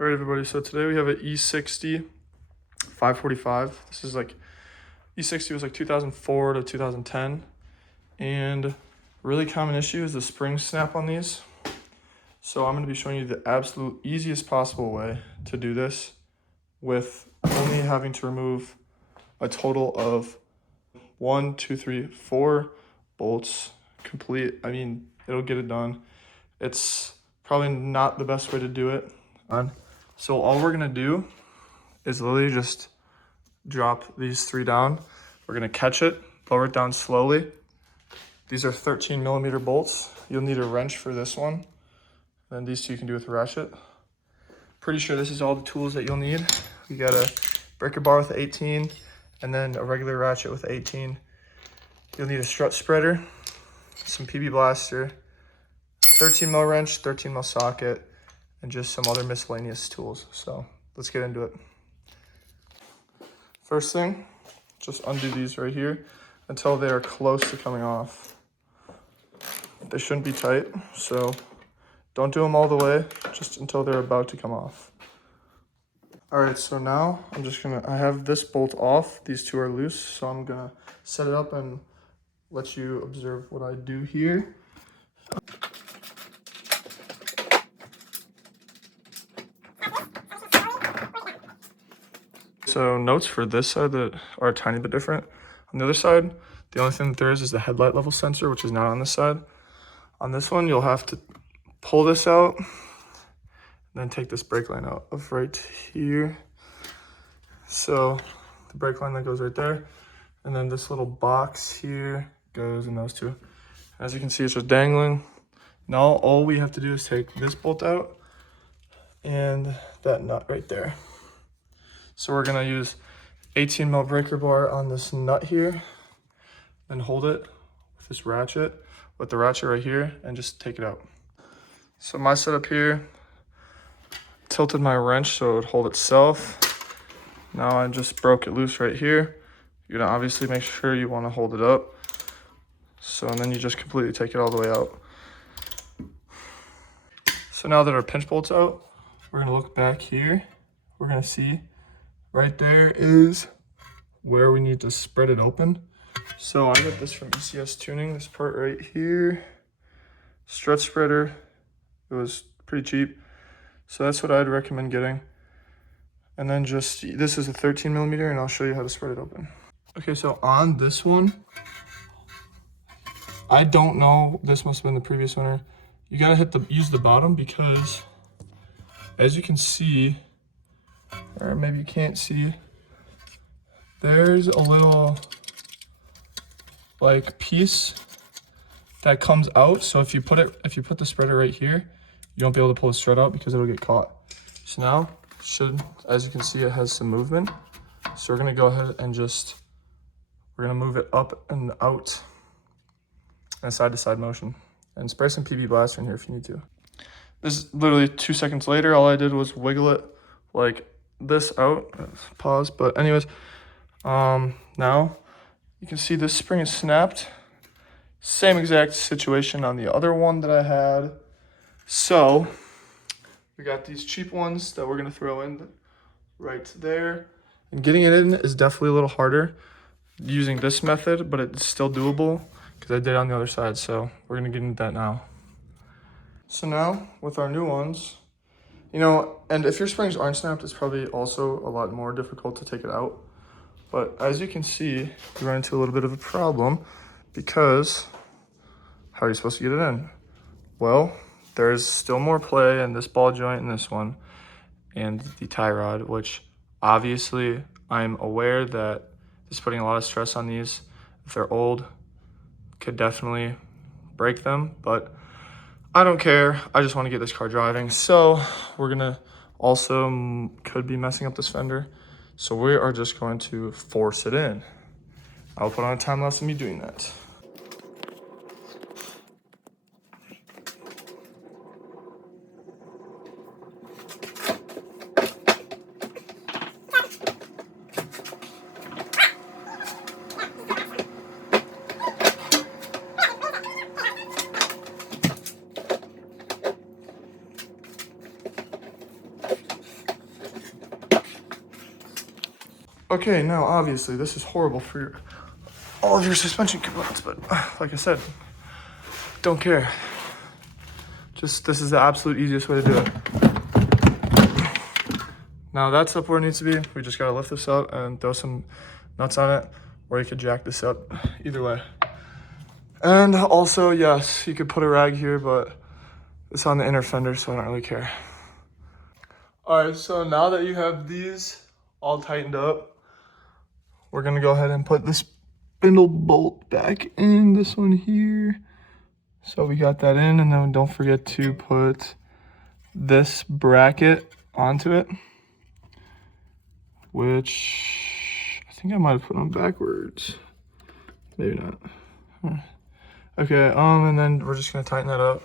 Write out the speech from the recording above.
All right, everybody, so today we have an E60 545. This is like, E60 was like 2004 to 2010. And really common issue is the spring snap on these. So I'm gonna be showing you the absolute easiest possible way to do this with only having to remove a total of 1, 2, 3, 4 bolts complete. I mean, it'll get it done. It's probably not the best way to do it. So all we're gonna do is literally just drop these 3 down. We're gonna catch it, lower it down slowly. These are 13mm bolts. You'll need a wrench for this one. Then these 2 you can do with a ratchet. Pretty sure this is all the tools that you'll need. You got a breaker bar with 18, and then a regular ratchet with 18. You'll need a strut spreader, some PB blaster, 13mm wrench, 13mm socket, and just some other miscellaneous tools. So let's get into it. First thing, just undo these right here until they are close to coming off. They shouldn't be tight, so don't do them all the way, just until they're about to come off. All right, so now I have this bolt off, these 2 are loose, so I'm gonna set it up and let you observe what I do here. So notes for this side that are a tiny bit different. On the other side, the only thing that there is the headlight level sensor, which is not on this side. On this one, you'll have to pull this out, and then take this brake line out of right here. So the brake line that goes right there, and then this little box here goes in those 2. As you can see, it's just dangling. Now all we have to do is take this bolt out and that nut right there. So we're gonna use 18mm breaker bar on this nut here, and hold it with this ratchet, with the ratchet right here, and just take it out. So my setup here, tilted my wrench so it would hold itself. Now I just broke it loose right here. You're gonna obviously make sure you wanna hold it up. So, and then you just completely take it all the way out. So now that our pinch bolt's out, we're gonna look back here. We're gonna see right there is where we need to spread it open. So I got this from ECS Tuning, this part right here. Strut spreader, it was pretty cheap. So that's what I'd recommend getting. And then just, this is a 13mm, and I'll show you how to spread it open. Okay, so on this one, I don't know, this must have been the previous owner. You gotta use the bottom, because as you can see, or maybe you can't see, there's a little like piece that comes out. So if you put the spreader right here, you won't be able to pull the strut out because it'll get caught. So now, as you can see, it has some movement. So we're gonna go ahead and we're gonna move it up and out in a side-to-side motion, and spray some PB blaster in here if you need to. This is literally 2 seconds later. All I did was wiggle it like this out. Pause. But anyways, now you can see this spring is snapped. Same exact situation on the other one that I had. So we got these cheap ones that we're gonna throw in right there. And getting it in is definitely a little harder using this method, but it's still doable because I did it on the other side. So we're gonna get into that now. So now with our new ones, and if your springs aren't snapped, it's probably also a lot more difficult to take it out. But as you can see, we run into a little bit of a problem, because how are you supposed to get it in? Well, there's still more play in this ball joint and this one, and the tie rod, which obviously I'm aware that it's putting a lot of stress on these. If they're old, could definitely break them, but I don't care. I just want to get this car driving. So we're gonna also could be messing up this fender. So we are just going to force it in. I'll put on a time lapse of me doing that. Okay, now obviously this is horrible for all of your suspension components, but like I said, don't care. Just, this is the absolute easiest way to do it. Now that's up where it needs to be. We just gotta lift this up and throw some nuts on it, or you could jack this up, either way. And also, yes, you could put a rag here, but it's on the inner fender, so I don't really care. All right, so now that you have these all tightened up, we're gonna go ahead and put this spindle bolt back in, this one here. So we got that in, and then don't forget to put this bracket onto it, which I think I might have put on backwards. Maybe not. Okay, and then we're just gonna tighten that up.